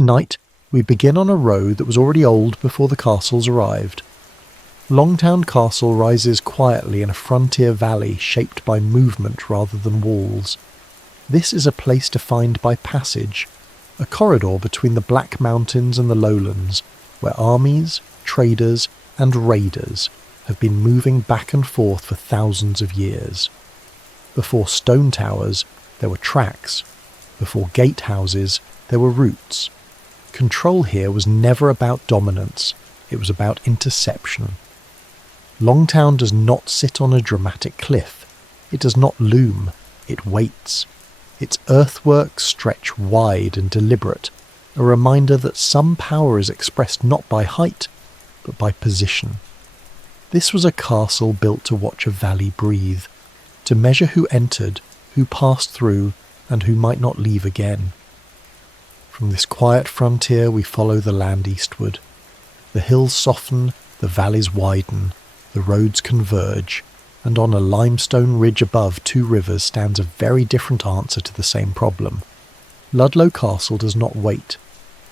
Tonight, we begin on a road that was already old before the castles arrived. Longtown Castle rises quietly in a frontier valley shaped by movement rather than walls. This is a place defined by passage, a corridor between the Black Mountains and the lowlands, where armies, traders, and raiders have been moving back and forth for thousands of years. Before stone towers, there were tracks. Before gatehouses, there were routes. Control here was never about dominance, it was about interception. Longtown does not sit on a dramatic cliff. It does not loom, it waits. Its earthworks stretch wide and deliberate, a reminder that some power is expressed not by height, but by position. This was a castle built to watch a valley breathe, to measure who entered, who passed through, and who might not leave again. From this quiet frontier we follow the land eastward. The hills soften, the valleys widen, the roads converge, and on a limestone ridge above two rivers stands a very different answer to the same problem. Ludlow Castle does not wait,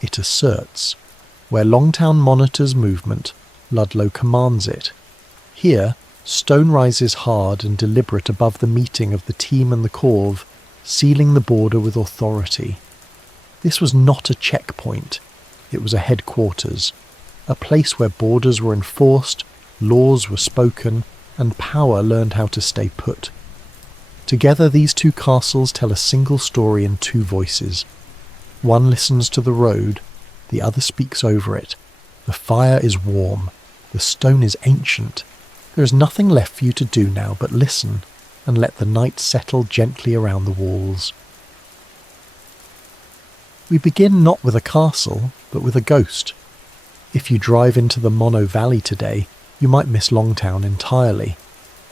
it asserts. Where Longtown monitors movement, Ludlow commands it. Here, stone rises hard and deliberate above the meeting of the team and the corve, sealing the border with authority. This was not a checkpoint, it was a headquarters, a place where borders were enforced, laws were spoken, and power learned how to stay put. Together these two castles tell a single story in two voices. One listens to the road, the other speaks over it. The fire is warm, the stone is ancient. There is nothing left for you to do now but listen, and let the night settle gently around the walls. We begin not with a castle, but with a ghost. If you drive into the Monnow Valley today, you might miss Longtown entirely.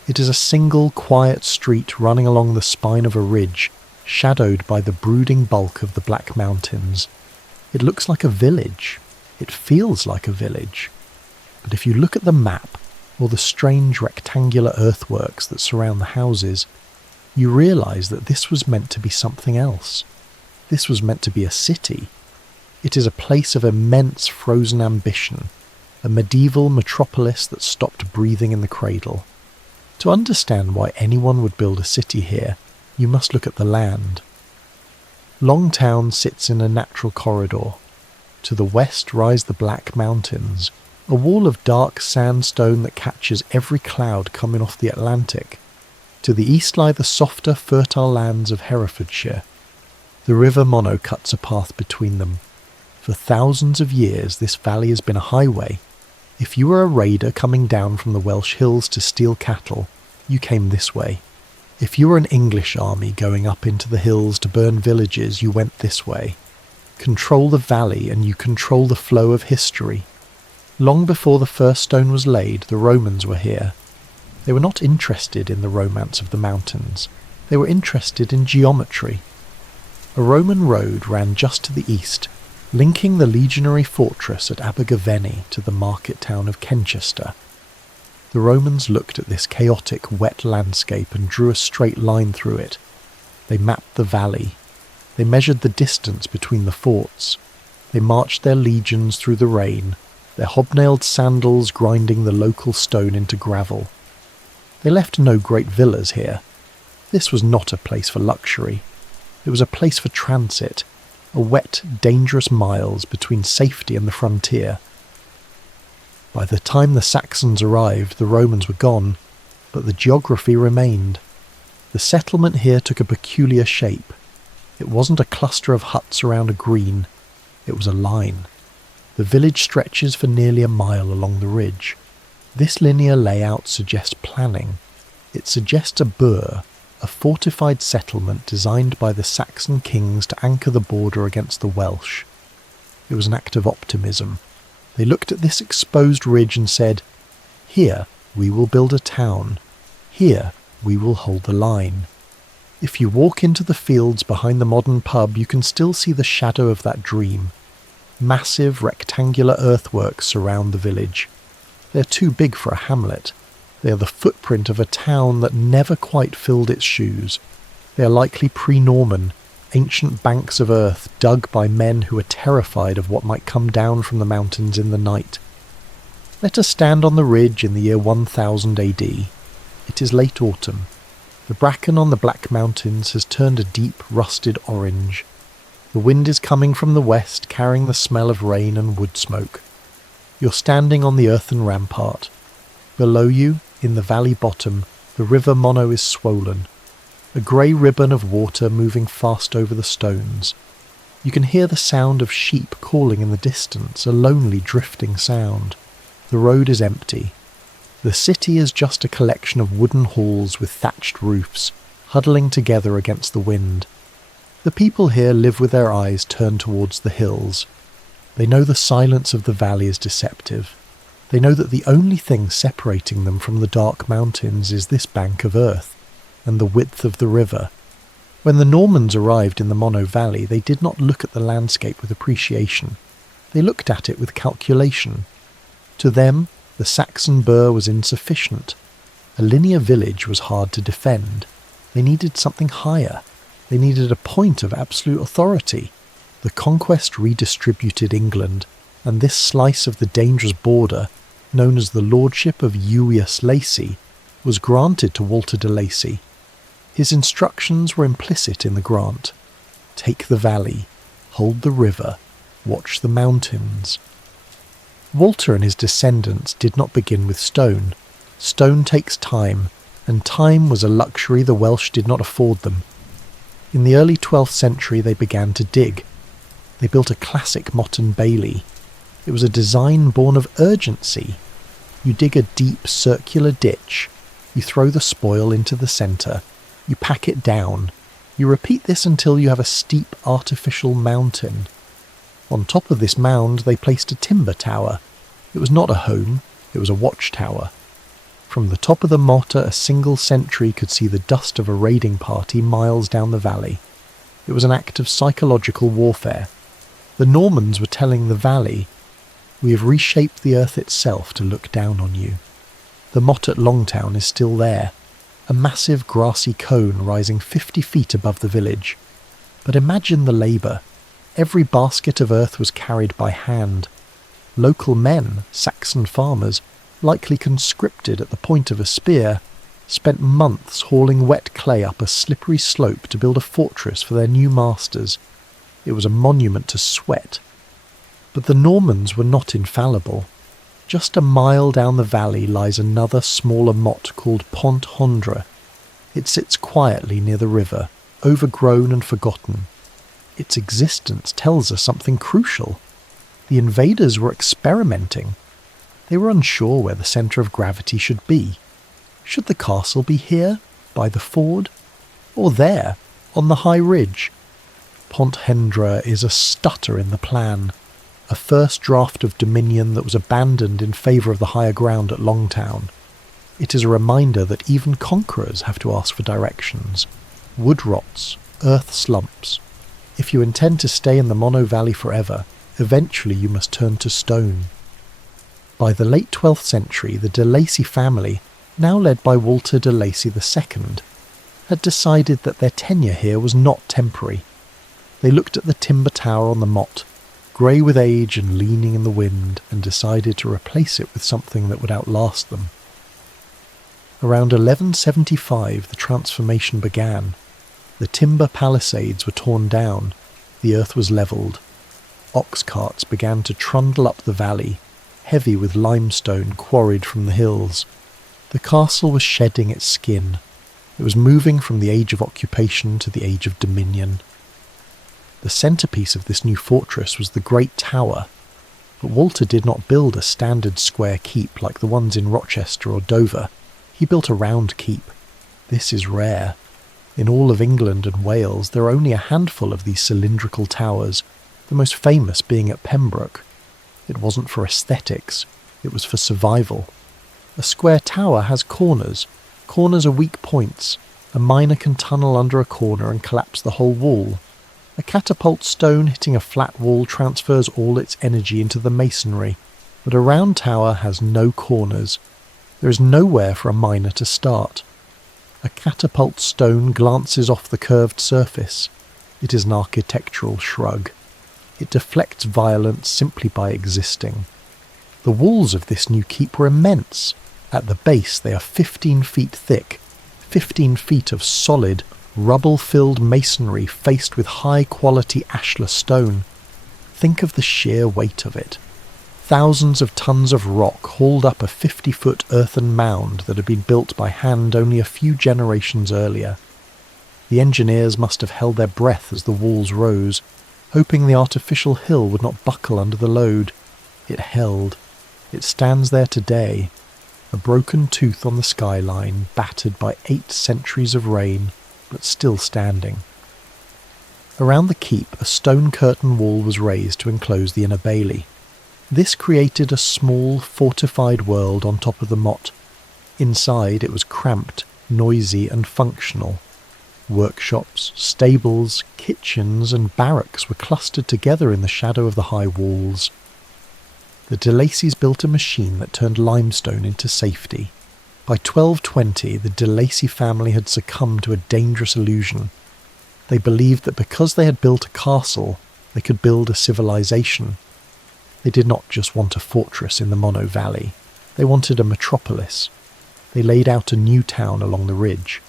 It is a single quiet street running along the spine of a ridge, shadowed by the brooding bulk of the Black Mountains. It looks like a village. It feels like a village. But if you look at the map, or the strange rectangular earthworks that surround the houses, you realise that this was meant to be something else. This was meant to be a city. It is a place of immense frozen ambition, a medieval metropolis that stopped breathing in the cradle. To understand why anyone would build a city here, you must look at the land. Longtown sits in a natural corridor. To the west rise the Black Mountains, a wall of dark sandstone that catches every cloud coming off the Atlantic. To the east lie the softer, fertile lands of Herefordshire. The River Monnow cuts a path between them. For thousands of years this valley has been a highway. If you were a raider coming down from the Welsh hills to steal cattle, you came this way. If you were an English army going up into the hills to burn villages, you went this way. Control the valley and you control the flow of history. Long before the first stone was laid, the Romans were here. They were not interested in the romance of the mountains. They were interested in geometry. A Roman road ran just to the east, linking the legionary fortress at Abergavenny to the market town of Kenchester. The Romans looked at this chaotic, wet landscape and drew a straight line through it. They mapped the valley. They measured the distance between the forts. They marched their legions through the rain, their hobnailed sandals grinding the local stone into gravel. They left no great villas here. This was not a place for luxury. It was a place for transit, a wet, dangerous miles between safety and the frontier. By the time the Saxons arrived, the Romans were gone, but the geography remained. The settlement here took a peculiar shape. It wasn't a cluster of huts around a green, it was a line. The village stretches for nearly a mile along the ridge. This linear layout suggests planning. It suggests a burh, a fortified settlement designed by the Saxon kings to anchor the border against the Welsh. It was an act of optimism. They looked at this exposed ridge and said, "Here we will build a town. Here we will hold the line." If you walk into the fields behind the modern pub, you can still see the shadow of that dream. Massive rectangular earthworks surround the village. They're too big for a hamlet. They are the footprint of a town that never quite filled its shoes. They are likely pre-Norman, ancient banks of earth dug by men who were terrified of what might come down from the mountains in the night. Let us stand on the ridge in the year 1000 AD. It is late autumn. The bracken on the Black Mountains has turned a deep rusted orange. The wind is coming from the west, carrying the smell of rain and wood smoke. You're standing on the earthen rampart. Below you, in the valley bottom, the river Monnow is swollen, a grey ribbon of water moving fast over the stones. You can hear the sound of sheep calling in the distance, a lonely drifting sound. The road is empty. The city is just a collection of wooden halls with thatched roofs, huddling together against the wind. The people here live with their eyes turned towards the hills. They know the silence of the valley is deceptive. They know that the only thing separating them from the dark mountains is this bank of earth, and the width of the river. When the Normans arrived in the Monnow Valley, they did not look at the landscape with appreciation. They looked at it with calculation. To them, the Saxon burh was insufficient. A linear village was hard to defend. They needed something higher. They needed a point of absolute authority. The conquest redistributed England, and this slice of the dangerous border, known as the Lordship of Uius Lacy, was granted to Walter de Lacy. His instructions were implicit in the grant. Take the valley, hold the river, watch the mountains. Walter and his descendants did not begin with stone. Stone takes time, and time was a luxury the Welsh did not afford them. In the early 12th century they began to dig. They built a classic motte-and-bailey. It was a design born of urgency. You dig a deep circular ditch, you throw the spoil into the centre, you pack it down. You repeat this until you have a steep artificial mountain. On top of this mound they placed a timber tower. It was not a home, it was a watchtower. From the top of the motte a single sentry could see the dust of a raiding party miles down the valley. It was an act of psychological warfare. The Normans were telling the valley, "We have reshaped the earth itself to look down on you." The motte at Longtown is still there, a massive grassy cone rising 50 feet above the village. But imagine the labour. Every basket of earth was carried by hand. Local men, Saxon farmers, likely conscripted at the point of a spear, spent months hauling wet clay up a slippery slope to build a fortress for their new masters. It was a monument to sweat. But the Normans were not infallible. Just a mile down the valley lies another smaller motte called Pont Hondre. It sits quietly near the river, overgrown and forgotten. Its existence tells us something crucial. The invaders were experimenting. They were unsure where the centre of gravity should be. Should the castle be here, by the ford, or there, on the high ridge? Pont Hondre is a stutter in the plan, a first draft of dominion that was abandoned in favour of the higher ground at Longtown. It is a reminder that even conquerors have to ask for directions. Wood rots, earth slumps. If you intend to stay in the Monnow Valley forever, eventually you must turn to stone. By the late 12th century, the de Lacy family, now led by Walter de Lacy II, had decided that their tenure here was not temporary. They looked at the timber tower on the motte, grey with age and leaning in the wind, and decided to replace it with something that would outlast them. Around 1175 the transformation began. The timber palisades were torn down, the earth was levelled. Ox carts began to trundle up the valley, heavy with limestone quarried from the hills. The castle was shedding its skin. It was moving from the age of occupation to the age of dominion. The centrepiece of this new fortress was the great tower, but Walter did not build a standard square keep like the ones in Rochester or Dover. He built a round keep. This is rare. In all of England and Wales there are only a handful of these cylindrical towers, the most famous being at Pembroke. It wasn't for aesthetics, it was for survival. A square tower has corners. Corners are weak points. A miner can tunnel under a corner and collapse the whole wall. A catapult stone hitting a flat wall transfers all its energy into the masonry, but a round tower has no corners. There is nowhere for a miner to start. A catapult stone glances off the curved surface. It is an architectural shrug. It deflects violence simply by existing. The walls of this new keep were immense. At the base they are 15 feet thick, 15 feet of solid, rubble-filled masonry faced with high-quality ashlar stone. Think of the sheer weight of it. Thousands of tons of rock hauled up a 50-foot earthen mound that had been built by hand only a few generations earlier. The engineers must have held their breath as the walls rose, hoping the artificial hill would not buckle under the load. It held. It stands there today, a broken tooth on the skyline, battered by 8 centuries of rain, but still standing. Around the keep, a stone curtain wall was raised to enclose the inner bailey. This created a small, fortified world on top of the motte. Inside it was cramped, noisy and functional. Workshops, stables, kitchens and barracks were clustered together in the shadow of the high walls. The de Lacys built a machine that turned limestone into safety. By 1220, the de Lacy family had succumbed to a dangerous illusion. They believed that because they had built a castle, they could build a civilization. They did not just want a fortress in the Monnow Valley. They wanted a metropolis. They laid out a new town along the ridge.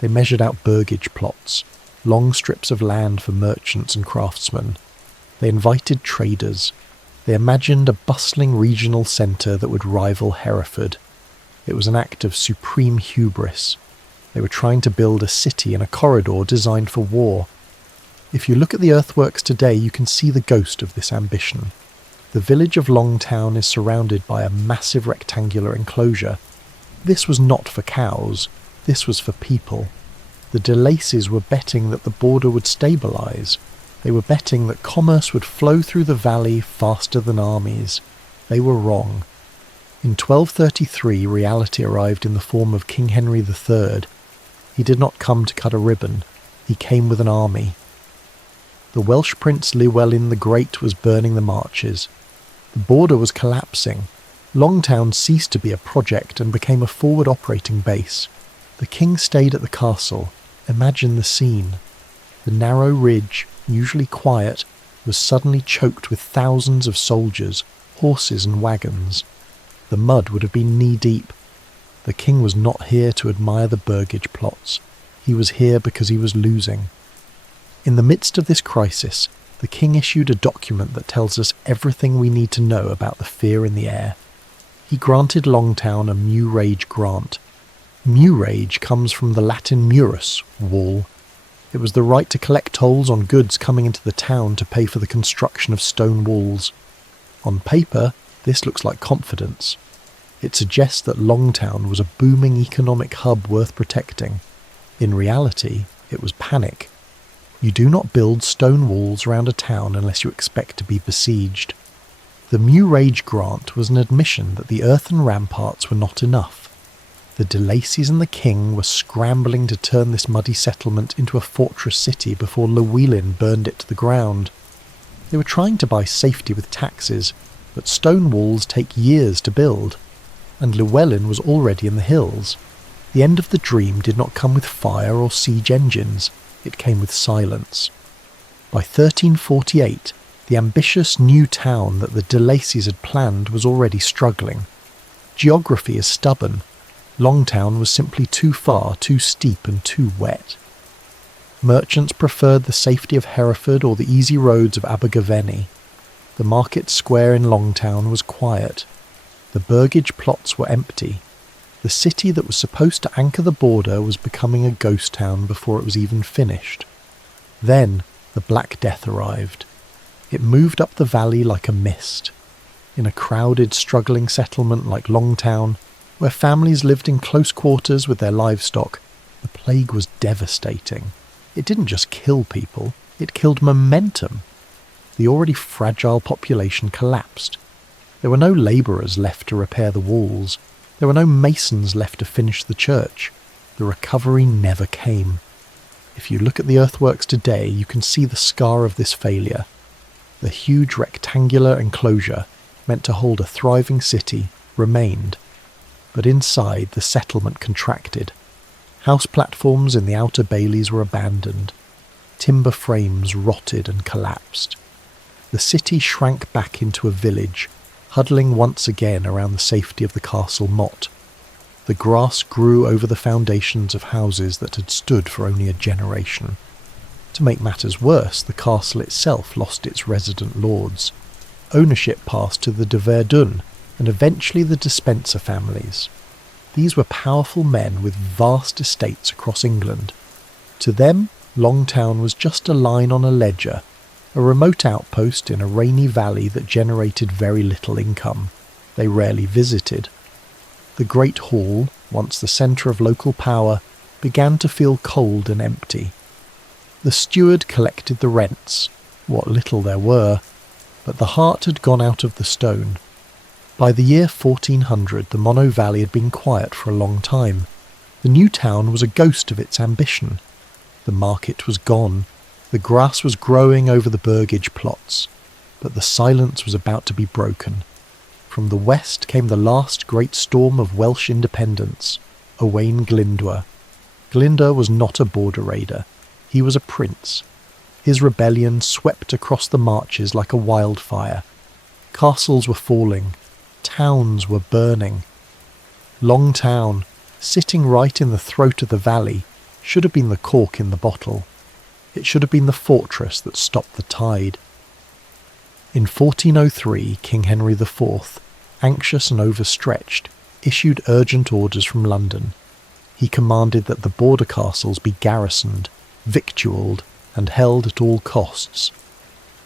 They measured out burgage plots, long strips of land for merchants and craftsmen. They invited traders. They imagined a bustling regional centre that would rival Hereford. It was an act of supreme hubris. They were trying to build a city in a corridor designed for war. If you look at the earthworks today, you can see the ghost of this ambition. The village of Longtown is surrounded by a massive rectangular enclosure. This was not for cows. This was for people. The de Lacys were betting that the border would stabilise. They were betting that commerce would flow through the valley faster than armies. They were wrong. In 1233, reality arrived in the form of King Henry III. He did not come to cut a ribbon. He came with an army. The Welsh prince Llewellyn the Great was burning the marches. The border was collapsing. Longtown ceased to be a project and became a forward operating base. The king stayed at the castle. Imagine the scene. The narrow ridge, usually quiet, was suddenly choked with thousands of soldiers, horses and wagons. The mud would have been knee-deep. The king was not here to admire the burgage plots. He was here because he was losing. In the midst of this crisis, the king issued a document that tells us everything we need to know about the fear in the air. He granted Longtown a murage grant. Murage comes from the Latin murus, wall. It was the right to collect tolls on goods coming into the town to pay for the construction of stone walls. On paper, this looks like confidence. It suggests that Longtown was a booming economic hub worth protecting. In reality, it was panic. You do not build stone walls around a town unless you expect to be besieged. The murage grant was an admission that the earthen ramparts were not enough. The de Lacys and the king were scrambling to turn this muddy settlement into a fortress city before Llewellyn burned it to the ground. They were trying to buy safety with taxes, but stone walls take years to build, and Llewellyn was already in the hills. The end of the dream did not come with fire or siege engines, it came with silence. By 1348, the ambitious new town that the de Lacys had planned was already struggling. Geography is stubborn. Longtown was simply too far, too steep and too wet. Merchants preferred the safety of Hereford or the easy roads of Abergavenny. The market square in Longtown was quiet. The burgage plots were empty. The city that was supposed to anchor the border was becoming a ghost town before it was even finished. Then the Black Death arrived. It moved up the valley like a mist. In a crowded, struggling settlement like Longtown, where families lived in close quarters with their livestock, the plague was devastating. It didn't just kill people, it killed momentum. The already fragile population collapsed. There were no labourers left to repair the walls. There were no masons left to finish the church. The recovery never came. If you look at the earthworks today, you can see the scar of this failure. The huge rectangular enclosure, meant to hold a thriving city, remained. But inside, the settlement contracted. House platforms in the outer baileys were abandoned. Timber frames rotted and collapsed. The city shrank back into a village, huddling once again around the safety of the castle motte. The grass grew over the foundations of houses that had stood for only a generation. To make matters worse, the castle itself lost its resident lords. Ownership passed to the de Verdun and eventually the Despencer families. These were powerful men with vast estates across England. To them, Longtown was just a line on a ledger, a remote outpost in a rainy valley that generated very little income. They rarely visited. The Great Hall, once the centre of local power, began to feel cold and empty. The steward collected the rents, what little there were, but the heart had gone out of the stone. By the year 1400, the Monnow Valley had been quiet for a long time. The new town was a ghost of its ambition. The market was gone. The grass was growing over the burgage plots, but the silence was about to be broken. From the west came the last great storm of Welsh independence, Owain Glyndwr. Glyndwr was not a border raider. He was a prince. His rebellion swept across the marches like a wildfire. Castles were falling. Towns were burning. Longtown, sitting right in the throat of the valley, should have been the cork in the bottle. It should have been the fortress that stopped the tide. In 1403, King Henry IV, anxious and overstretched, issued urgent orders from London. He commanded that the border castles be garrisoned, victualled, and held at all costs.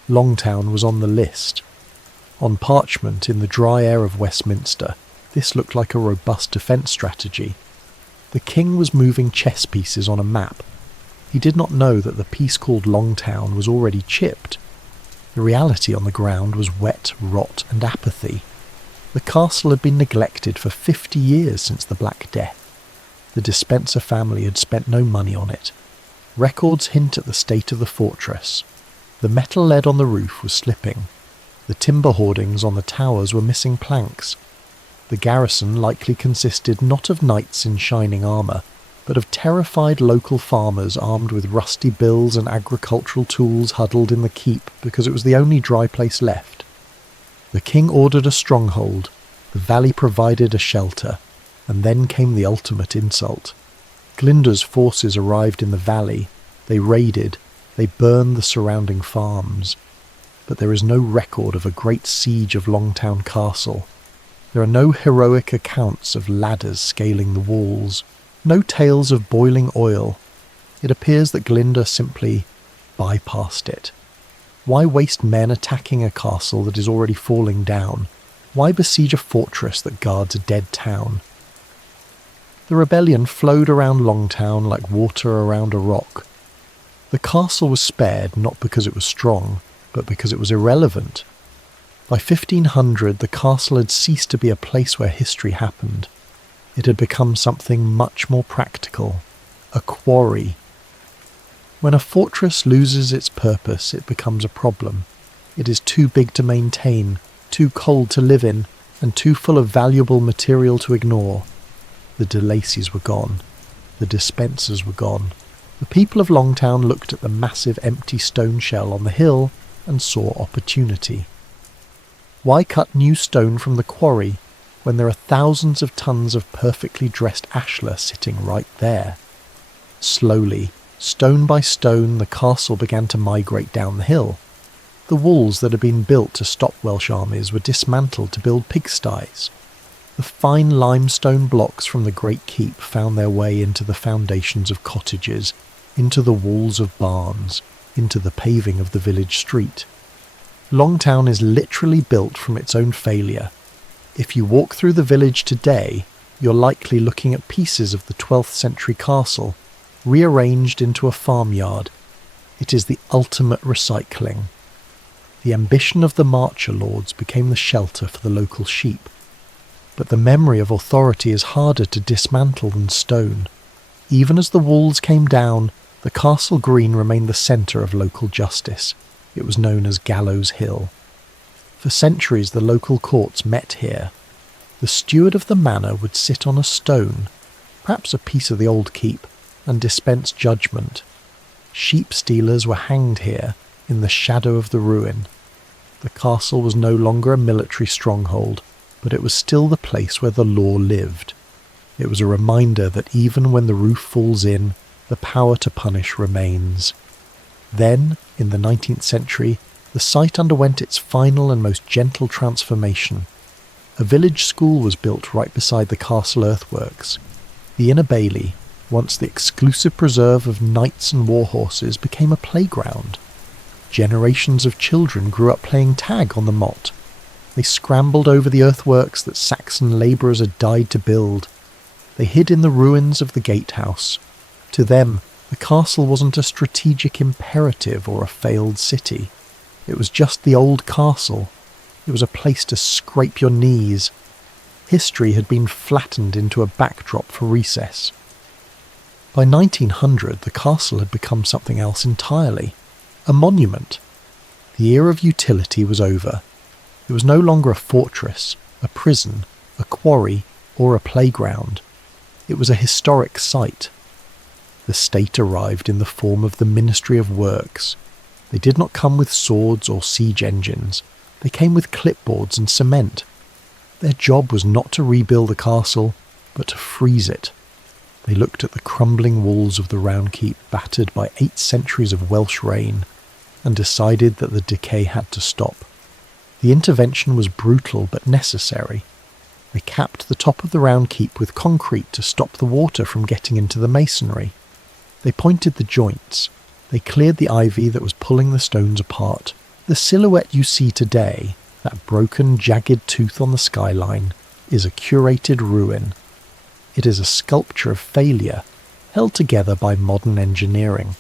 Longtown was on the list. On parchment in the dry air of Westminster, this looked like a robust defence strategy. The king was moving chess pieces on a map. He did not know that the piece called Longtown was already chipped. The reality on the ground was wet rot and apathy. The castle had been neglected for 50 years since the Black Death. The Despencer family had spent no money on it. Records hint at the state of the fortress. The metal lead on the roof was slipping. The timber hoardings on the towers were missing planks. The garrison likely consisted not of knights in shining armour, but of terrified local farmers armed with rusty bills and agricultural tools huddled in the keep because it was the only dry place left. The king ordered a stronghold, the valley provided a shelter, and then came the ultimate insult. Glyndwr's forces arrived in the valley, they raided, they burned the surrounding farms. But there is no record of a great siege of Longtown Castle. There are no heroic accounts of ladders scaling the walls, no tales of boiling oil. It appears that Glyndwr simply bypassed it. Why waste men attacking a castle that is already falling down? Why besiege a fortress that guards a dead town? The rebellion flowed around Longtown like water around a rock. The castle was spared not because it was strong, but because it was irrelevant. By 1500, the castle had ceased to be a place where history happened. It had become something much more practical, a quarry. When a fortress loses its purpose, it becomes a problem. It is too big to maintain, too cold to live in, and too full of valuable material to ignore. The de Lacys were gone. The Despensers were gone. The people of Longtown looked at the massive empty stone shell on the hill and saw opportunity. Why cut new stone from the quarry when there are thousands of tons of perfectly dressed ashlar sitting right there? Slowly, stone by stone, the castle began to migrate down the hill. The walls that had been built to stop Welsh armies were dismantled to build pigsties. The fine limestone blocks from the great keep found their way into the foundations of cottages, into the walls of barns, into the paving of the village street. Longtown is literally built from its own failure. If you walk through the village today, you're likely looking at pieces of the 12th century castle, rearranged into a farmyard. It is the ultimate recycling. The ambition of the Marcher lords became the shelter for the local sheep. But the memory of authority is harder to dismantle than stone. Even as the walls came down, the castle green remained the centre of local justice. It was known as Gallows Hill. For centuries the local courts met here. The steward of the manor would sit on a stone, perhaps a piece of the old keep, and dispense judgment. Sheep stealers were hanged here in the shadow of the ruin. The castle was no longer a military stronghold, but it was still the place where the law lived. It was a reminder that even when the roof falls in, the power to punish remains. Then, in the 19th century, the site underwent its final and most gentle transformation. A village school was built right beside the castle earthworks. The inner bailey, once the exclusive preserve of knights and warhorses, became a playground. Generations of children grew up playing tag on the motte. They scrambled over the earthworks that Saxon labourers had died to build. They hid in the ruins of the gatehouse. To them, the castle wasn't a strategic imperative or a failed city. It was just the old castle. It was a place to scrape your knees. History had been flattened into a backdrop for recess. By 1900, the castle had become something else entirely. A monument. The era of utility was over. It was no longer a fortress, a prison, a quarry, or a playground. It was a historic site. The state arrived in the form of the Ministry of Works. They did not come with swords or siege engines. They came with clipboards and cement. Their job was not to rebuild the castle, but to freeze it. They looked at the crumbling walls of the round keep battered by 8 centuries of Welsh rain, and decided that the decay had to stop. The intervention was brutal but necessary. They capped the top of the round keep with concrete to stop the water from getting into the masonry. They pointed the joints. They cleared the ivy that was pulling the stones apart. The silhouette you see today, that broken, jagged tooth on the skyline, is a curated ruin. It is a sculpture of failure, held together by modern engineering.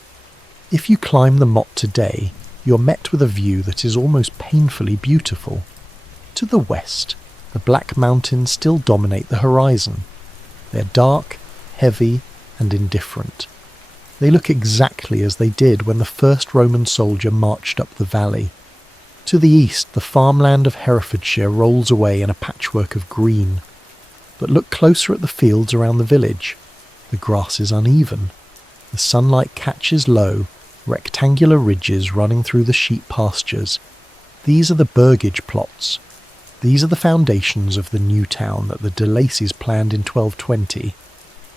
If you climb the motte today, you're met with a view that is almost painfully beautiful. To the west, the Black Mountains still dominate the horizon. They are dark, heavy, and indifferent. They look exactly as they did when the first Roman soldier marched up the valley. To the east, the farmland of Herefordshire rolls away in a patchwork of green. But look closer at the fields around the village. The grass is uneven. The sunlight catches low, rectangular ridges running through the sheep pastures. These are the burgage plots. These are the foundations of the new town that the de Lacys planned in 1220.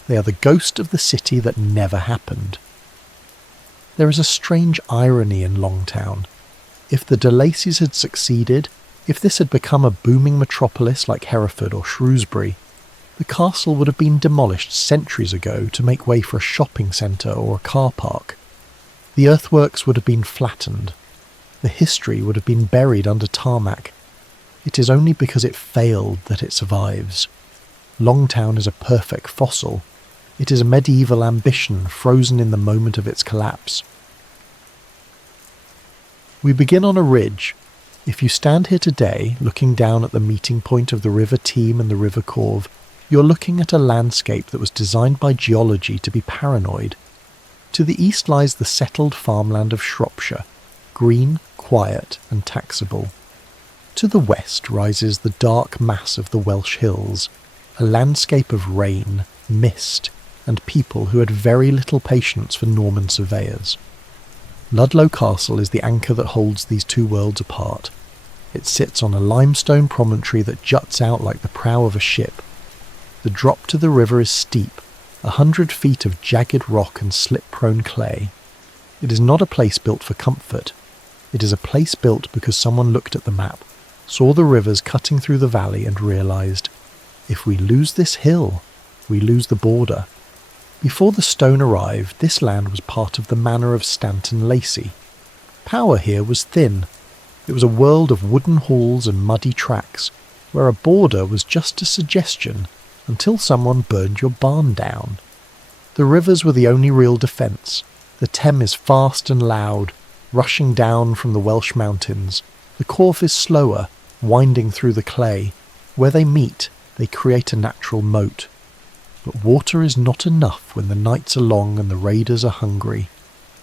They are the ghost of the city that never happened. There is a strange irony in Longtown. If the de Lacys had succeeded, if this had become a booming metropolis like Hereford or Shrewsbury, the castle would have been demolished centuries ago to make way for a shopping centre or a car park. The earthworks would have been flattened. The history would have been buried under tarmac. It is only because it failed that it survives. Longtown is a perfect fossil. It is a medieval ambition frozen in the moment of its collapse. We begin on a ridge. If you stand here today, looking down at the meeting point of the River Teme and the River Corve, you're looking at a landscape that was designed by geology to be paranoid. To the east lies the settled farmland of Shropshire, green, quiet, and taxable. To the west rises the dark mass of the Welsh hills, a landscape of rain, mist, and people who had very little patience for Norman surveyors. Ludlow Castle is the anchor that holds these two worlds apart. It sits on a limestone promontory that juts out like the prow of a ship. The drop to the river is steep, 100 feet of jagged rock and slip-prone clay. It is not a place built for comfort. It is a place built because someone looked at the map, saw the rivers cutting through the valley and realised, if we lose this hill, we lose the border. Before the stone arrived, this land was part of the manor of Stanton Lacey. Power here was thin. It was a world of wooden halls and muddy tracks, where a border was just a suggestion until someone burned your barn down. The rivers were the only real defence. The Teme is fast and loud, rushing down from the Welsh mountains. The Corve is slower, winding through the clay. Where they meet, they create a natural moat. But water is not enough when the nights are long and the raiders are hungry.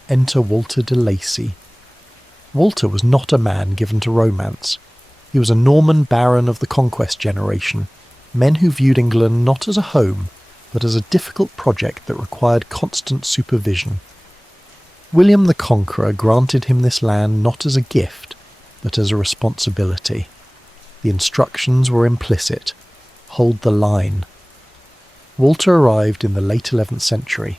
Enter Walter de Lacy. Walter was not a man given to romance. He was a Norman baron of the Conquest generation, men who viewed England not as a home, but as a difficult project that required constant supervision. William the Conqueror granted him this land not as a gift, but as a responsibility. The instructions were implicit: hold the line. Walter arrived in the late 11th century.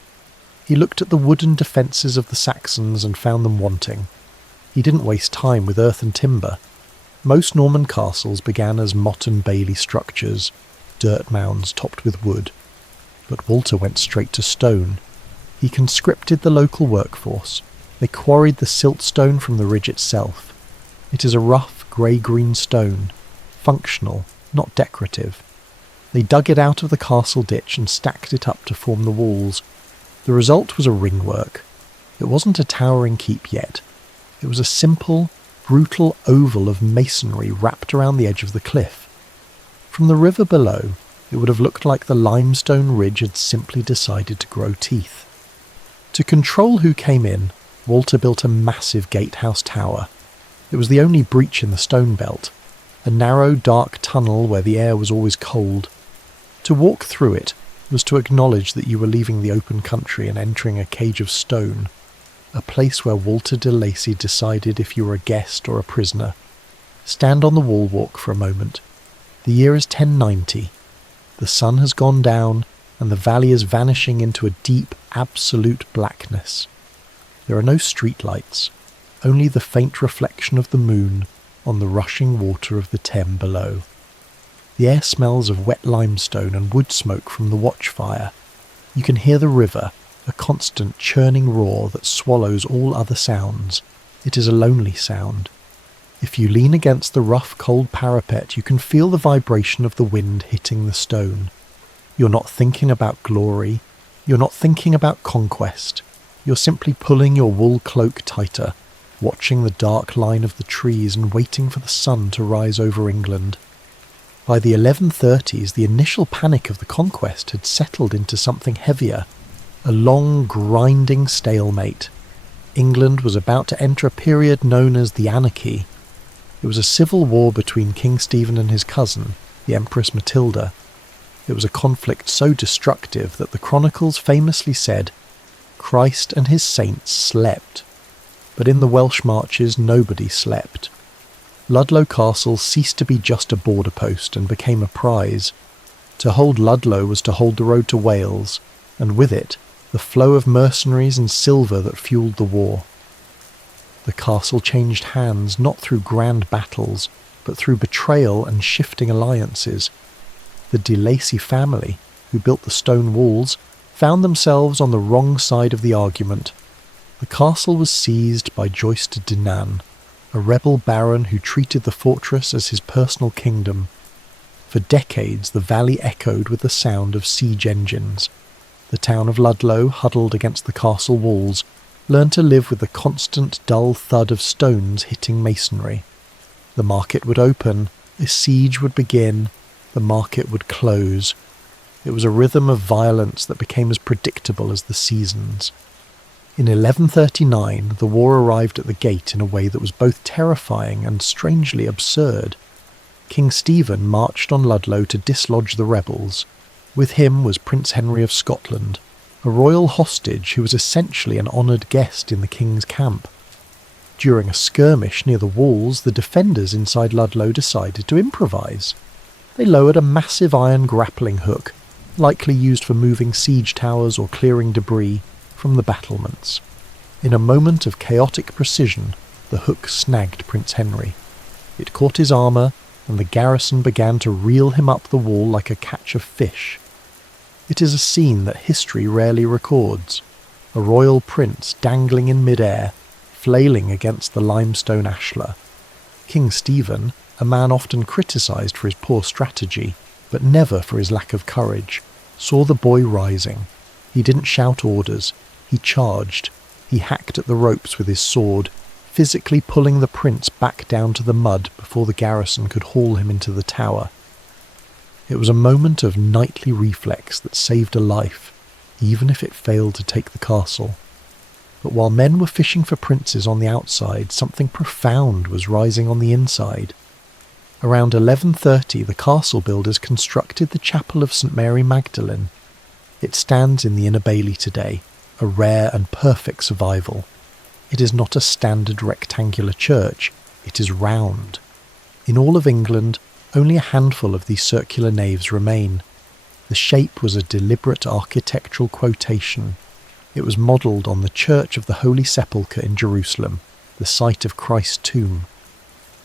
He looked at the wooden defences of the Saxons and found them wanting. He didn't waste time with earth and timber. Most Norman castles began as motte-and-bailey structures, dirt mounds topped with wood. But Walter went straight to stone. He conscripted the local workforce. They quarried the siltstone from the ridge itself. It is a rough, grey-green stone, functional, not decorative. They dug it out of the castle ditch and stacked it up to form the walls. The result was a ringwork. It wasn't a towering keep yet. It was a simple, brutal oval of masonry wrapped around the edge of the cliff. From the river below, it would have looked like the limestone ridge had simply decided to grow teeth. To control who came in, Walter built a massive gatehouse tower. It was the only breach in the stone belt, a narrow, dark tunnel where the air was always cold. To walk through it was to acknowledge that you were leaving the open country and entering a cage of stone, a place where Walter de Lacy decided if you were a guest or a prisoner. Stand on the wall walk for a moment. The year is 1090. The sun has gone down, and the valley is vanishing into a deep, absolute blackness. There are no streetlights, only the faint reflection of the moon on the rushing water of the Thames below. The air smells of wet limestone and wood smoke from the watchfire. You can hear the river, a constant churning roar that swallows all other sounds. It is a lonely sound. If you lean against the rough, cold parapet, you can feel the vibration of the wind hitting the stone. You're not thinking about glory. You're not thinking about conquest. You're simply pulling your wool cloak tighter, watching the dark line of the trees and waiting for the sun to rise over England. By the 1130s, the initial panic of the conquest had settled into something heavier, a long, grinding stalemate. England was about to enter a period known as the Anarchy. It was a civil war between King Stephen and his cousin, the Empress Matilda. It was a conflict so destructive that the chronicles famously said, "Christ and his saints slept." But in the Welsh Marches nobody slept. Ludlow Castle ceased to be just a border post and became a prize. To hold Ludlow was to hold the road to Wales, and with it, the flow of mercenaries and silver that fueled the war. The castle changed hands not through grand battles, but through betrayal and shifting alliances. The de Lacy family, who built the stone walls, found themselves on the wrong side of the argument. The castle was seized by Joyce de Dinan, a rebel baron who treated the fortress as his personal kingdom. For decades the valley echoed with the sound of siege engines. The town of Ludlow, huddled against the castle walls, learned to live with the constant dull thud of stones hitting masonry. The market would open, a siege would begin, the market would close. It was a rhythm of violence that became as predictable as the seasons. In 1139, the war arrived at the gate in a way that was both terrifying and strangely absurd. King Stephen marched on Ludlow to dislodge the rebels. With him was Prince Henry of Scotland, a royal hostage who was essentially an honoured guest in the king's camp. During a skirmish near the walls, the defenders inside Ludlow decided to improvise. They lowered a massive iron grappling hook, likely used for moving siege towers or clearing debris, from the battlements. In a moment of chaotic precision, the hook snagged Prince Henry. It caught his armour, and the garrison began to reel him up the wall like a catch of fish. It is a scene that history rarely records. A royal prince dangling in mid-air, flailing against the limestone ashlar. King Stephen, a man often criticised for his poor strategy, but never for his lack of courage, saw the boy rising. He didn't shout orders. He charged. He hacked at the ropes with his sword, physically pulling the prince back down to the mud before the garrison could haul him into the tower. It was a moment of knightly reflex that saved a life, even if it failed to take the castle. But while men were fishing for princes on the outside, something profound was rising on the inside. Around 1130, the castle builders constructed the chapel of St Mary Magdalene. It stands in the Inner Bailey today, a rare and perfect survival. It is not a standard rectangular church, it is round. In all of England, only a handful of these circular naves remain. The shape was a deliberate architectural quotation. It was modelled on the Church of the Holy Sepulchre in Jerusalem, the site of Christ's tomb.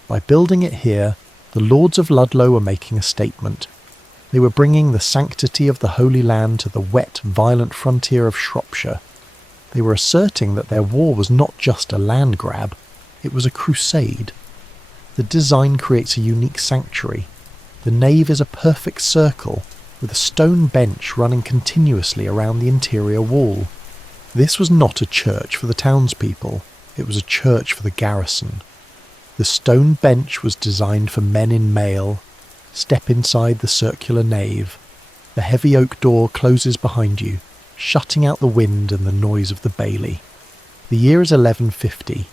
By building it here, the lords of Ludlow were making a statement. They were bringing the sanctity of the Holy Land to the wet, violent frontier of Shropshire. They were asserting that their war was not just a land grab, it was a crusade. The design creates a unique sanctuary. The nave is a perfect circle, with a stone bench running continuously around the interior wall. This was not a church for the townspeople, it was a church for the garrison. The stone bench was designed for men in mail. Step inside the circular nave. The heavy oak door closes behind you, shutting out the wind and the noise of the bailey. The year is 1150.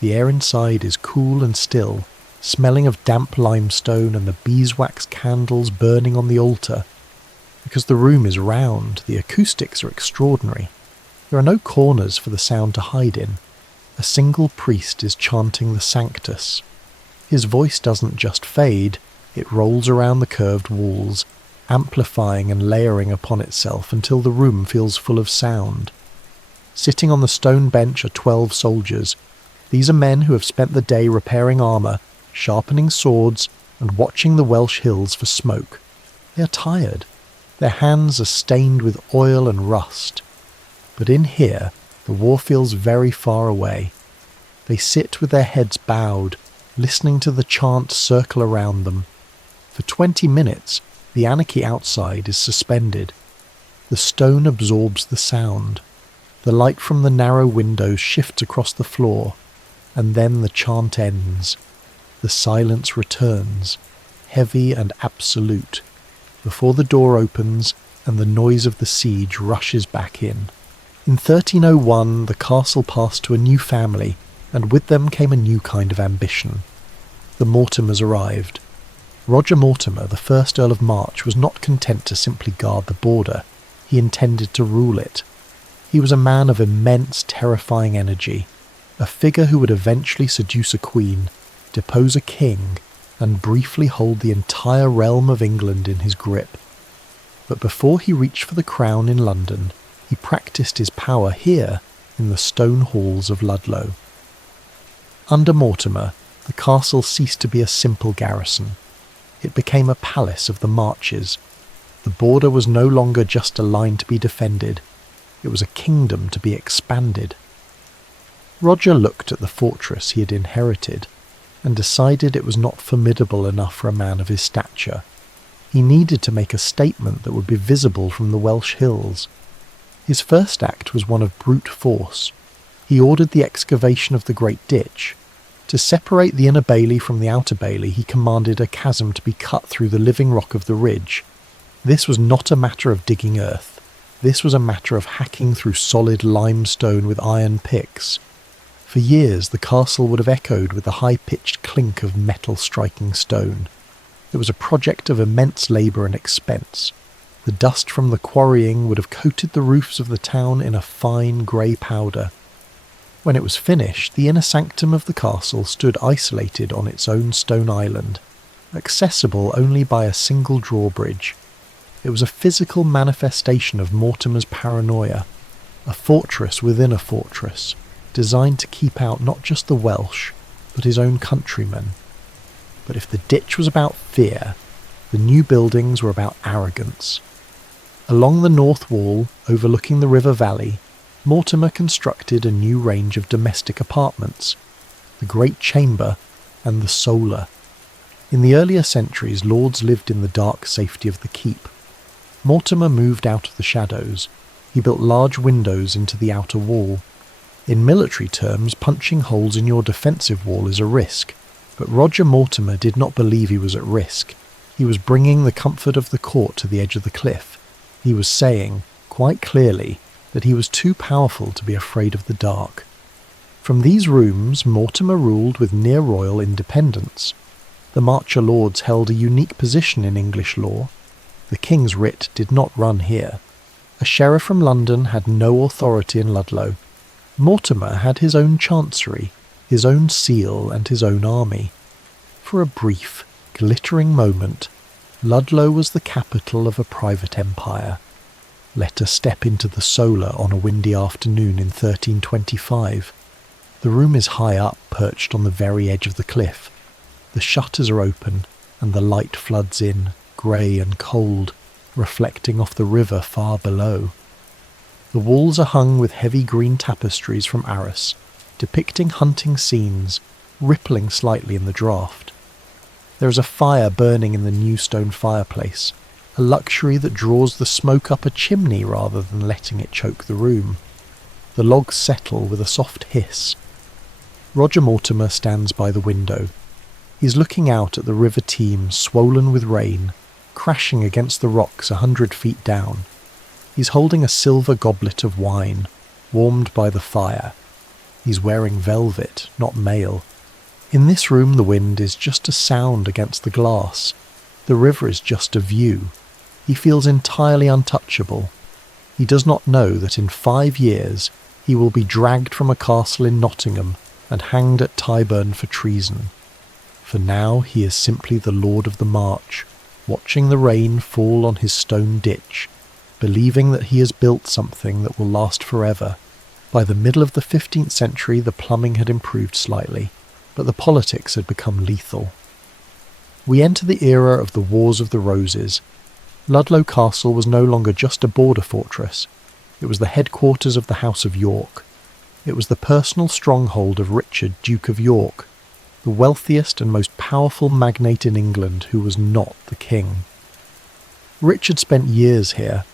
The air inside is cool and still, smelling of damp limestone and the beeswax candles burning on the altar. Because the room is round, the acoustics are extraordinary. There are no corners for the sound to hide in. A single priest is chanting the Sanctus. His voice doesn't just fade, it rolls around the curved walls, amplifying and layering upon itself until the room feels full of sound. Sitting on the stone bench are 12 soldiers. These are men who have spent the day repairing armour, sharpening swords, and watching the Welsh hills for smoke. They are tired. Their hands are stained with oil and rust. But in here, the war feels very far away. They sit with their heads bowed, listening to the chant circle around them. For 20 minutes, the anarchy outside is suspended. The stone absorbs the sound. The light from the narrow windows shifts across the floor, and then the chant ends. The silence returns, heavy and absolute, before the door opens and the noise of the siege rushes back in. In 1301, the castle passed to a new family, and with them came a new kind of ambition. The Mortimers arrived. Roger Mortimer, the first Earl of March, was not content to simply guard the border. He intended to rule it. He was a man of immense, terrifying energy, a figure who would eventually seduce a queen, depose a king, and briefly hold the entire realm of England in his grip. But before he reached for the crown in London, he practised his power here in the stone halls of Ludlow. Under Mortimer, the castle ceased to be a simple garrison. It became a palace of the Marches. The border was no longer just a line to be defended. It was a kingdom to be expanded. Roger looked at the fortress he had inherited and decided it was not formidable enough for a man of his stature. He needed to make a statement that would be visible from the Welsh hills. His first act was one of brute force. He ordered the excavation of the Great Ditch. To separate the inner bailey from the outer bailey, he commanded a chasm to be cut through the living rock of the ridge. This was not a matter of digging earth. This was a matter of hacking through solid limestone with iron picks. For years the castle would have echoed with the high-pitched clink of metal striking stone. It was a project of immense labour and expense. The dust from the quarrying would have coated the roofs of the town in a fine grey powder. When it was finished, the inner sanctum of the castle stood isolated on its own stone island, accessible only by a single drawbridge. It was a physical manifestation of Mortimer's paranoia, a fortress within a fortress, designed to keep out not just the Welsh, but his own countrymen. But if the ditch was about fear, the new buildings were about arrogance. Along the north wall, overlooking the river valley, Mortimer constructed a new range of domestic apartments, the Great Chamber and the Solar. In the earlier centuries, lords lived in the dark safety of the keep. Mortimer moved out of the shadows. He built large windows into the outer wall. In military terms, punching holes in your defensive wall is a risk, but Roger Mortimer did not believe he was at risk. He was bringing the comfort of the court to the edge of the cliff. He was saying, quite clearly, that he was too powerful to be afraid of the dark. From these rooms, Mortimer ruled with near-royal independence. The Marcher lords held a unique position in English law. The King's writ did not run here. A sheriff from London had no authority in Ludlow. Mortimer had his own chancery, his own seal and his own army. For a brief, glittering moment, Ludlow was the capital of a private empire. Let us step into the solar on a windy afternoon in 1325. The room is high up, perched on the very edge of the cliff. The shutters are open, and the light floods in, grey and cold, reflecting off the river far below. The walls are hung with heavy green tapestries from Arras, depicting hunting scenes, rippling slightly in the draught. There is a fire burning in the new stone fireplace, a luxury that draws the smoke up a chimney rather than letting it choke the room. The logs settle with a soft hiss. Roger Mortimer stands by the window. He's looking out at the River Thames, swollen with rain, crashing against the rocks 100 feet down. He's holding a silver goblet of wine, warmed by the fire. He's wearing velvet, not mail. In this room the wind is just a sound against the glass. The river is just a view. He feels entirely untouchable. He does not know that in 5 years he will be dragged from a castle in Nottingham and hanged at Tyburn for treason. For now he is simply the Lord of the March, watching the rain fall on his stone ditch, believing that he has built something that will last forever. By the middle of the 15th century the plumbing had improved slightly, but the politics had become lethal. We enter the era of the Wars of the Roses. Ludlow Castle was no longer just a border fortress. It was the headquarters of the House of York. It was the personal stronghold of Richard, Duke of York, the wealthiest and most powerful magnate in England who was not the king. Richard spent years here,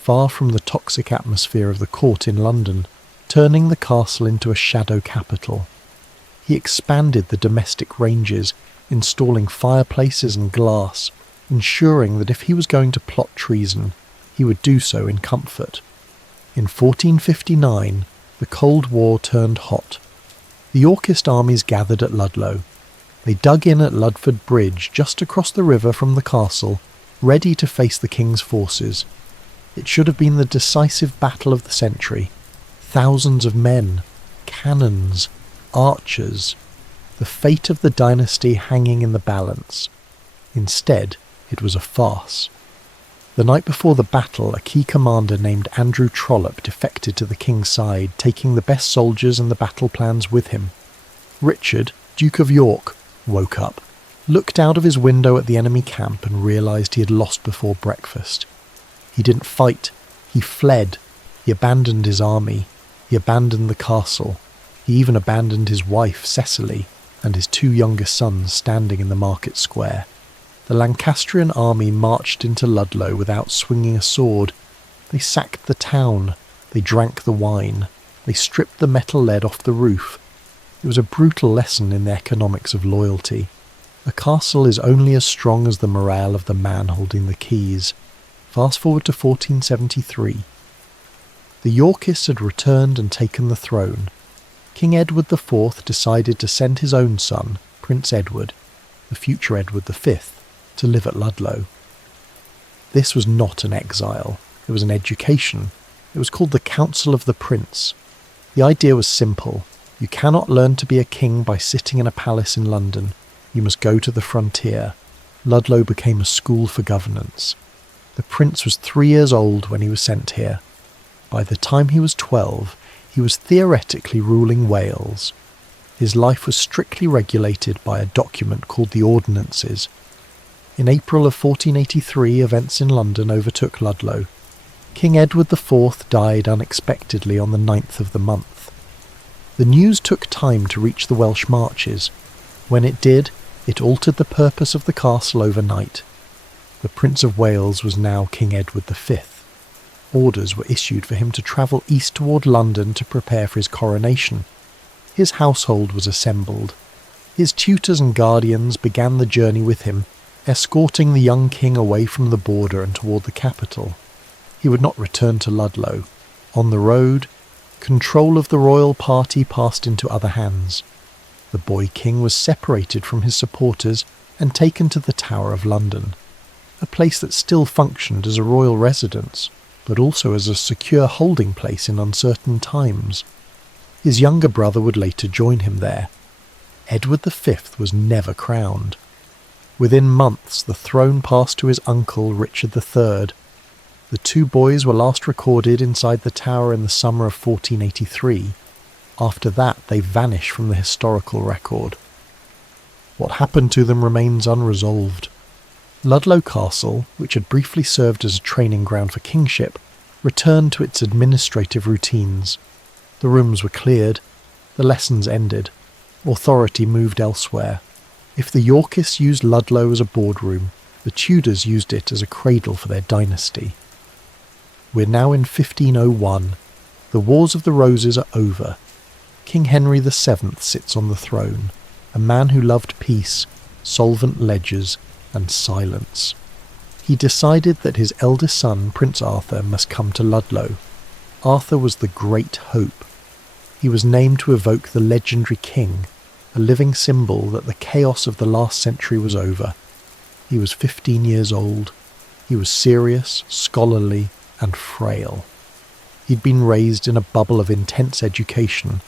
far from the toxic atmosphere of the court in London, turning the castle into a shadow capital. He expanded the domestic ranges, installing fireplaces and glass, ensuring that if he was going to plot treason, he would do so in comfort. In 1459, the Cold War turned hot. The Yorkist armies gathered at Ludlow. They dug in at Ludford Bridge, just across the river from the castle, ready to face the king's forces. It should have been the decisive battle of the century. Thousands of men, cannons, archers, the fate of the dynasty hanging in the balance. Instead, it was a farce. The night before the battle, a key commander named Andrew Trollope defected to the king's side, taking the best soldiers and the battle plans with him. Richard, Duke of York, woke up, looked out of his window at the enemy camp and realised he had lost before breakfast. He didn't fight. He fled. He abandoned his army. He abandoned the castle. He even abandoned his wife, Cecily, and his 2 younger sons standing in the market square. The Lancastrian army marched into Ludlow without swinging a sword. They sacked the town. They drank the wine. They stripped the metal lead off the roof. It was a brutal lesson in the economics of loyalty. A castle is only as strong as the morale of the man holding the keys. Fast forward to 1473. The Yorkists had returned and taken the throne. King Edward IV decided to send his own son, Prince Edward, the future Edward V, to live at Ludlow. This was not an exile. It was an education. It was called the Council of the Prince. The idea was simple. You cannot learn to be a king by sitting in a palace in London. You must go to the frontier. Ludlow became a school for governance. The prince was 3 years old when he was sent here. By the time he was 12, he was theoretically ruling Wales. His life was strictly regulated by a document called the Ordinances. In April of 1483, events in London overtook Ludlow. King Edward IV died unexpectedly on the 9th of the month. The news took time to reach the Welsh Marches. When it did, it altered the purpose of the castle overnight. The Prince of Wales was now King Edward V. Orders were issued for him to travel east toward London to prepare for his coronation. His household was assembled. His tutors and guardians began the journey with him, escorting the young king away from the border and toward the capital. He would not return to Ludlow. On the road, control of the royal party passed into other hands. The boy king was separated from his supporters and taken to the Tower of London, a place that still functioned as a royal residence, but also as a secure holding place in uncertain times. His younger brother would later join him there. Edward V was never crowned. Within months, the throne passed to his uncle, Richard III. The two boys were last recorded inside the tower in the summer of 1483. After that, they vanish from the historical record. What happened to them remains unresolved. Ludlow Castle, which had briefly served as a training ground for kingship, returned to its administrative routines. The rooms were cleared, the lessons ended, authority moved elsewhere. If the Yorkists used Ludlow as a boardroom, the Tudors used it as a cradle for their dynasty. We're now in 1501. The Wars of the Roses are over. King Henry VII sits on the throne, a man who loved peace, solvent ledgers, and silence. He decided that his eldest son, Prince Arthur, must come to Ludlow. Arthur was the Great Hope. He was named to evoke the legendary king, a living symbol that the chaos of the last century was over. He was 15 years old. He was serious, scholarly, and frail. He'd been raised in a bubble of intense education,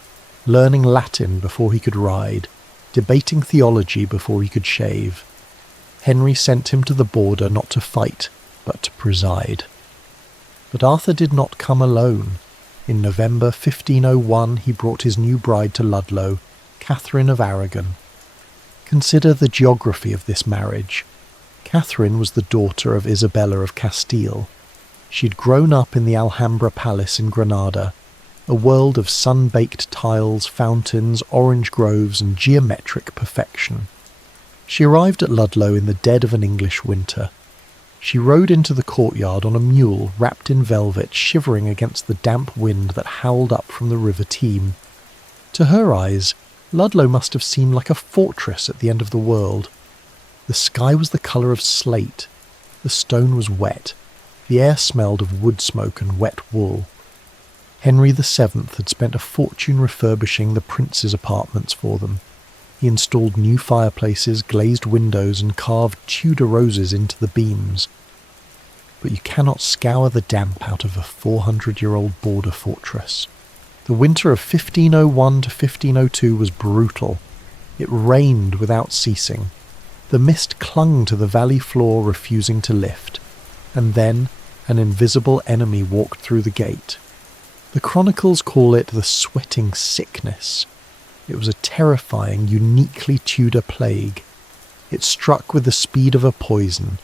learning Latin before he could ride, debating theology before he could shave. Henry sent him to the border not to fight, but to preside. But Arthur did not come alone. In November 1501 he brought his new bride to Ludlow, Catherine of Aragon. Consider the geography of this marriage. Catherine was the daughter of Isabella of Castile. She'd grown up in the Alhambra Palace in Granada, a world of sun-baked tiles, fountains, orange groves, and geometric perfection. She arrived at Ludlow in the dead of an English winter. She rode into the courtyard on a mule wrapped in velvet, shivering against the damp wind that howled up from the River Teme. To her eyes, Ludlow must have seemed like a fortress at the end of the world. The sky was the colour of slate. The stone was wet. The air smelled of wood smoke and wet wool. Henry VII had spent a fortune refurbishing the prince's apartments for them. He installed new fireplaces, glazed windows, and carved Tudor roses into the beams. But you cannot scour the damp out of a 400-year-old border fortress. The winter of 1501 to 1502 was brutal. It rained without ceasing. The mist clung to the valley floor, refusing to lift. And then an invisible enemy walked through the gate. The chronicles call it the sweating sickness. It was a terrifying, uniquely Tudor plague. It struck with the speed of a poison.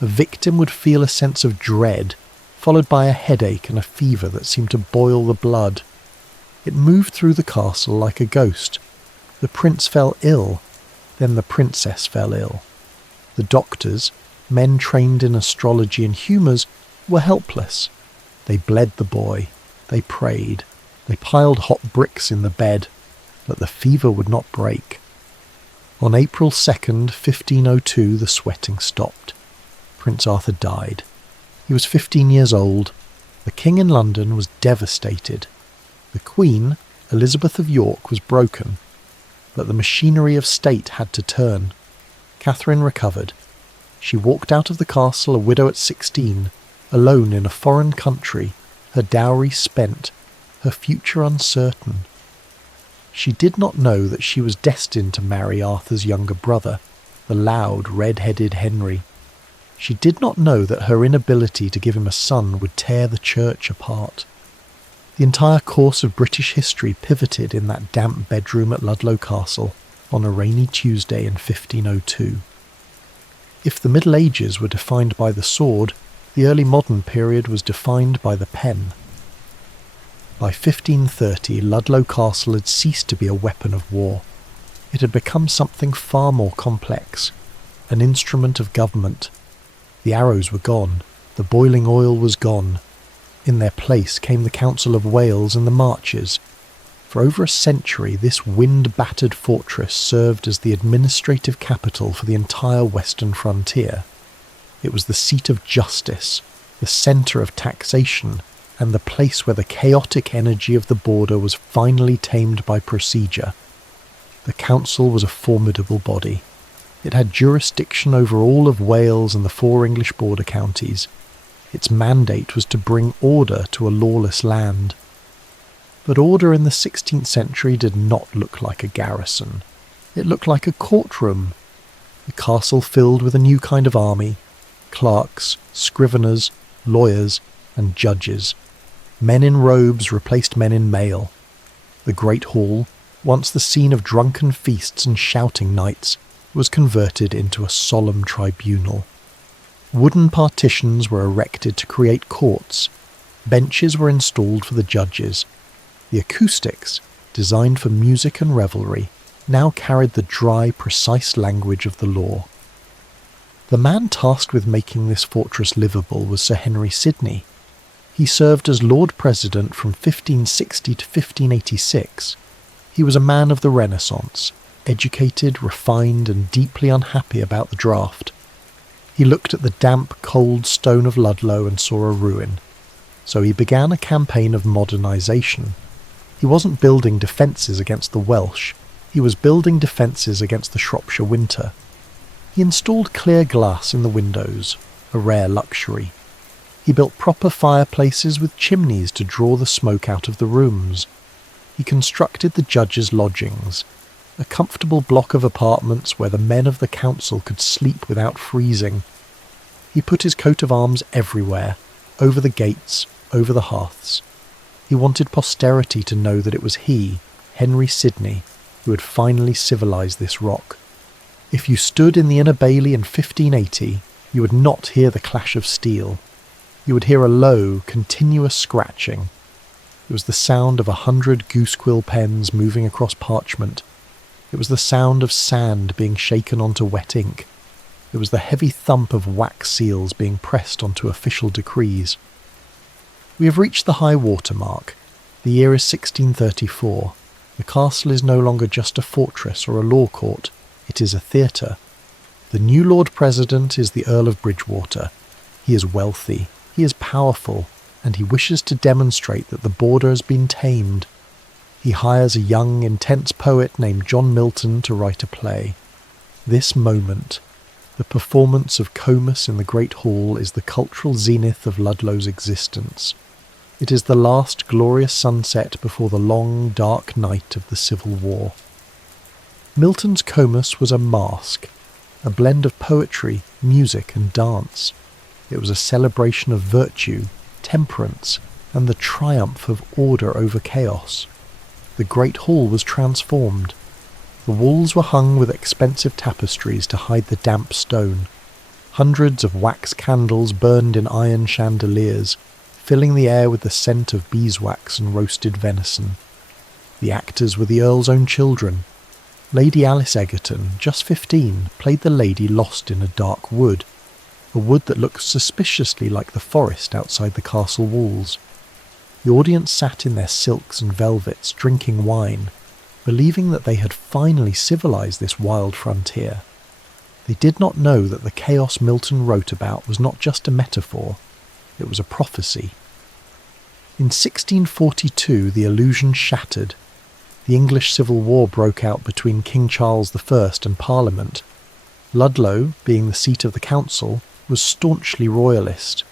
A victim would feel a sense of dread, followed by a headache and a fever that seemed to boil the blood. It moved through the castle like a ghost. The prince fell ill, then the princess fell ill. The doctors, men trained in astrology and humours, were helpless. They bled the boy. They prayed. They piled hot bricks in the bed. But the fever would not break. On April 2nd, 1502, the sweating stopped. Prince Arthur died. He was 15 years old. The king in London was devastated. The Queen, Elizabeth of York, was broken. But the machinery of state had to turn. Catherine recovered. She walked out of the castle a widow at 16, alone in a foreign country, her dowry spent, her future uncertain. She did not know that she was destined to marry Arthur's younger brother, the loud, red-headed Henry. She did not know that her inability to give him a son would tear the church apart. The entire course of British history pivoted in that damp bedroom at Ludlow Castle on a rainy Tuesday in 1502. If the Middle Ages were defined by the sword, the early modern period was defined by the pen. By 1530, Ludlow Castle had ceased to be a weapon of war. It had become something far more complex, an instrument of government. The arrows were gone, the boiling oil was gone. In their place came the Council of Wales and the Marches. For over a century, this wind-battered fortress served as the administrative capital for the entire western frontier. It was the seat of justice, the centre of taxation, and the place where the chaotic energy of the border was finally tamed by procedure. The council was a formidable body. It had jurisdiction over all of Wales and the 4 English border counties. Its mandate was to bring order to a lawless land. But order in the 16th century did not look like a garrison. It looked like a courtroom. The castle filled with a new kind of army: clerks, scriveners, lawyers, and judges. Men in robes replaced men in mail. The great hall, once the scene of drunken feasts and shouting nights, was converted into a solemn tribunal. Wooden partitions were erected to create courts. Benches were installed for the judges. The acoustics, designed for music and revelry, now carried the dry, precise language of the law. The man tasked with making this fortress livable was Sir Henry Sidney. He served as Lord President from 1560 to 1586. He was a man of the Renaissance, educated, refined, and deeply unhappy about the draft. He looked at the damp, cold stone of Ludlow and saw a ruin. So he began a campaign of modernisation. He wasn't building defences against the Welsh, he was building defences against the Shropshire winter. He installed clear glass in the windows, a rare luxury. He built proper fireplaces with chimneys to draw the smoke out of the rooms. He constructed the judges' lodgings, a comfortable block of apartments where the men of the council could sleep without freezing. He put his coat of arms everywhere, over the gates, over the hearths. He wanted posterity to know that it was he, Henry Sidney, who had finally civilised this rock. If you stood in the Inner Bailey in 1580, you would not hear the clash of steel. You would hear a low, continuous scratching. It was the sound of 100 goosequill pens moving across parchment. It was the sound of sand being shaken onto wet ink. It was the heavy thump of wax seals being pressed onto official decrees. We have reached the high water mark. The year is 1634. The castle is no longer just a fortress or a law court. It is a theatre. The new Lord President is the Earl of Bridgewater. He is wealthy, he is powerful, and he wishes to demonstrate that the border has been tamed. He hires a young, intense poet named John Milton to write a play. This moment, the performance of Comus in the Great Hall, is the cultural zenith of Ludlow's existence. It is the last glorious sunset before the long, dark night of the Civil War. Milton's Comus was a masque, a blend of poetry, music, and dance. It was a celebration of virtue, temperance, and the triumph of order over chaos. The great hall was transformed. The walls were hung with expensive tapestries to hide the damp stone. Hundreds of wax candles burned in iron chandeliers, filling the air with the scent of beeswax and roasted venison. The actors were the Earl's own children. Lady Alice Egerton, just 15, played the lady lost in a dark wood, a wood that looked suspiciously like the forest outside the castle walls. The audience sat in their silks and velvets, drinking wine, believing that they had finally civilised this wild frontier. They did not know that the chaos Milton wrote about was not just a metaphor, it was a prophecy. In 1642 the illusion shattered. The English Civil War broke out between King Charles I and Parliament. Ludlow, being the seat of the council, was staunchly royalist.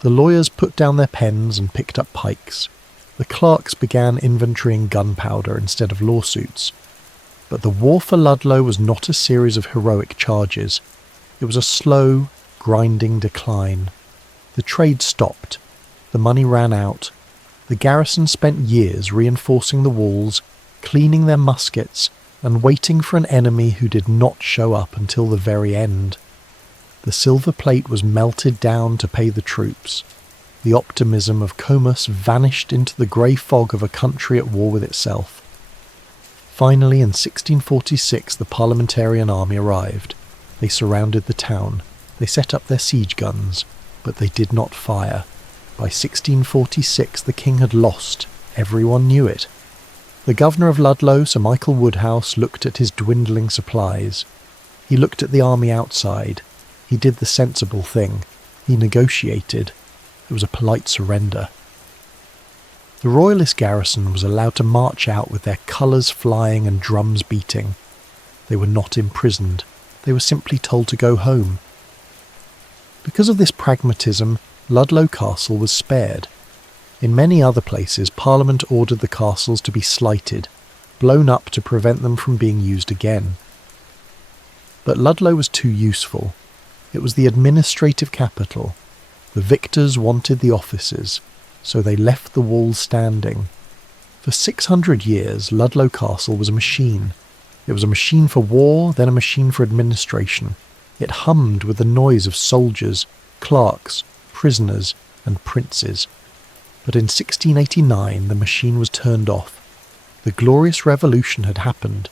The lawyers put down their pens and picked up pikes. The clerks began inventorying gunpowder instead of lawsuits. But the war for Ludlow was not a series of heroic charges. It was a slow, grinding decline. The trade stopped. The money ran out. The garrison spent years reinforcing the walls, cleaning their muskets, and waiting for an enemy who did not show up until the very end. The silver plate was melted down to pay the troops. The optimism of Comus vanished into the grey fog of a country at war with itself. Finally, in 1646, the Parliamentarian army arrived. They surrounded the town. They set up their siege guns, but they did not fire. By 1646, the king had lost. Everyone knew it. The governor of Ludlow, Sir Michael Woodhouse, looked at his dwindling supplies. He looked at the army outside. He did the sensible thing. He negotiated. It was a polite surrender. The royalist garrison was allowed to march out with their colours flying and drums beating. They were not imprisoned. They were simply told to go home. Because of this pragmatism, Ludlow Castle was spared. In many other places, Parliament ordered the castles to be slighted, blown up to prevent them from being used again. But Ludlow was too useful. It was the administrative capital. The victors wanted the offices, so they left the walls standing. For 600 years, Ludlow Castle was a machine. It was a machine for war, then a machine for administration. It hummed with the noise of soldiers, clerks, prisoners, and princes. But in 1689 the machine was turned off. The Glorious Revolution had happened.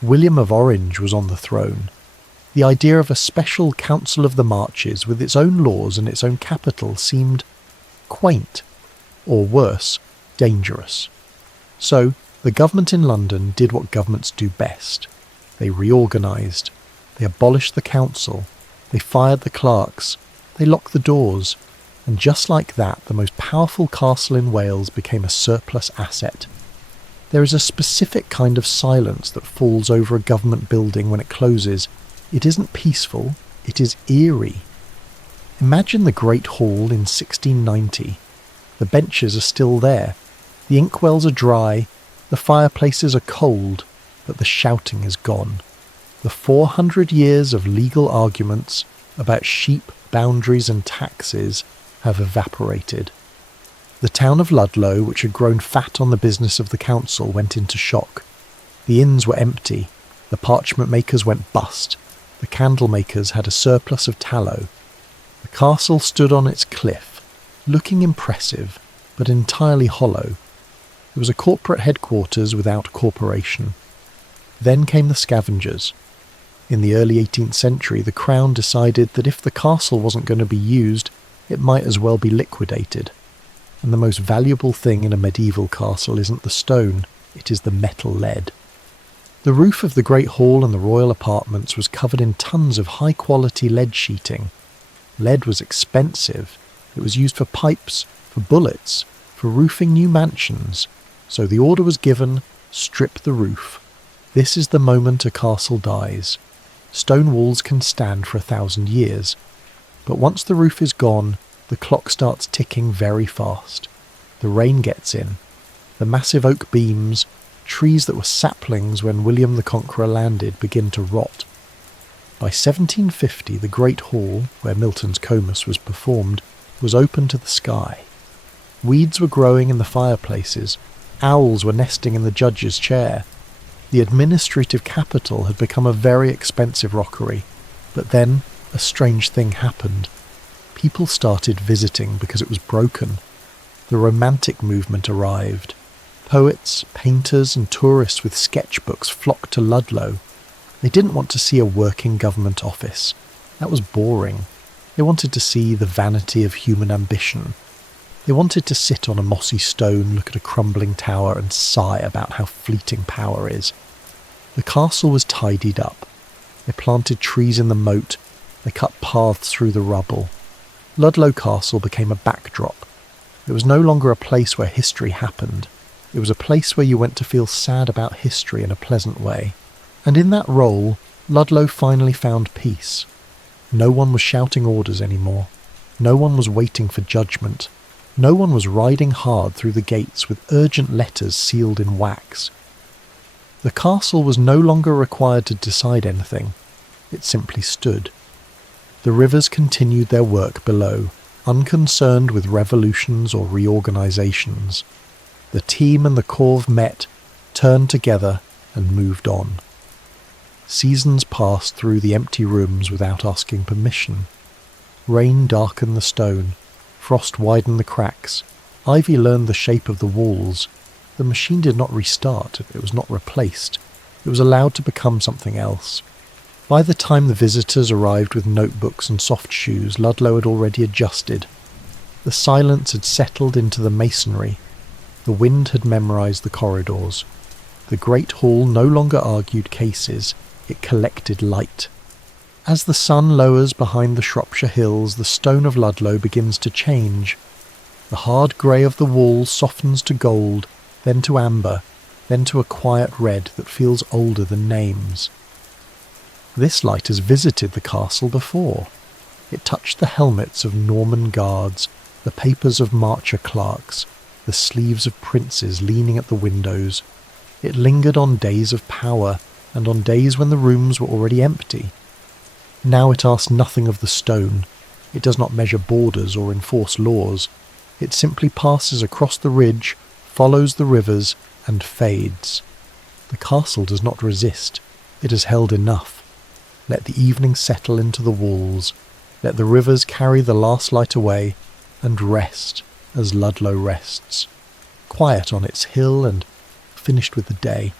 William of Orange was on the throne. The idea of a special Council of the Marches with its own laws and its own capital seemed quaint, or worse, dangerous. So the government in London did what governments do best. They reorganised. They abolished the council. They fired the clerks. They locked the doors. And just like that, the most powerful castle in Wales became a surplus asset. There is a specific kind of silence that falls over a government building when it closes. It isn't peaceful, it is eerie. Imagine the Great Hall in 1690. The benches are still there. The inkwells are dry. The fireplaces are cold, but the shouting is gone. The 400 years of legal arguments about sheep, boundaries and taxes have evaporated. The town of Ludlow, which had grown fat on the business of the council, went into shock. The inns were empty. The parchment makers went bust. The candle makers had a surplus of tallow. The castle stood on its cliff, looking impressive, but entirely hollow. It was a corporate headquarters without a corporation. Then came the scavengers. In the early 18th century, the Crown decided that if the castle wasn't going to be used, it might as well be liquidated. And the most valuable thing in a medieval castle isn't the stone, it is the metal lead. The roof of the Great Hall and the royal apartments was covered in tons of high-quality lead sheeting. Lead was expensive. It was used for pipes, for bullets, for roofing new mansions. So the order was given, strip the roof. This is the moment a castle dies. Stone walls can stand for 1,000 years. But once the roof is gone, the clock starts ticking very fast. The rain gets in. The massive oak beams, trees that were saplings when William the Conqueror landed, begin to rot. By 1750, the Great Hall, where Milton's Comus was performed, was open to the sky. Weeds were growing in the fireplaces. Owls were nesting in the judge's chair. The administrative capital had become a very expensive rockery. But then a strange thing happened. People started visiting because it was broken. The Romantic movement arrived. Poets, painters and tourists with sketchbooks flocked to Ludlow. They didn't want to see a working government office. That was boring. They wanted to see the vanity of human ambition. They wanted to sit on a mossy stone, look at a crumbling tower and sigh about how fleeting power is. The castle was tidied up. They planted trees in the moat. They cut paths through the rubble. Ludlow Castle became a backdrop. It was no longer a place where history happened. It was a place where you went to feel sad about history in a pleasant way. And in that role, Ludlow finally found peace. No one was shouting orders anymore. No one was waiting for judgment. No one was riding hard through the gates with urgent letters sealed in wax. The castle was no longer required to decide anything. It simply stood. The rivers continued their work below, unconcerned with revolutions or reorganisations. The team and the corps met, turned together, and moved on. Seasons passed through the empty rooms without asking permission. Rain darkened the stone. Frost widened the cracks. Ivy learned the shape of the walls. The machine did not restart. It was not replaced. It was allowed to become something else. By the time the visitors arrived with notebooks and soft shoes, Ludlow had already adjusted. The silence had settled into the masonry. The wind had memorised the corridors. The Great Hall no longer argued cases. It collected light. As the sun lowers behind the Shropshire hills, the stone of Ludlow begins to change. The hard grey of the wall softens to gold, then to amber, then to a quiet red that feels older than names. This light has visited the castle before. It touched the helmets of Norman guards, the papers of marcher clerks, the sleeves of princes leaning at the windows. It lingered on days of power and on days when the rooms were already empty. Now it asks nothing of the stone. It does not measure borders or enforce laws. It simply passes across the ridge, follows the rivers, and fades. The castle does not resist. It has held enough. Let the evening settle into the walls. Let the rivers carry the last light away, and rest as Ludlow rests, quiet on its hill and finished with the day.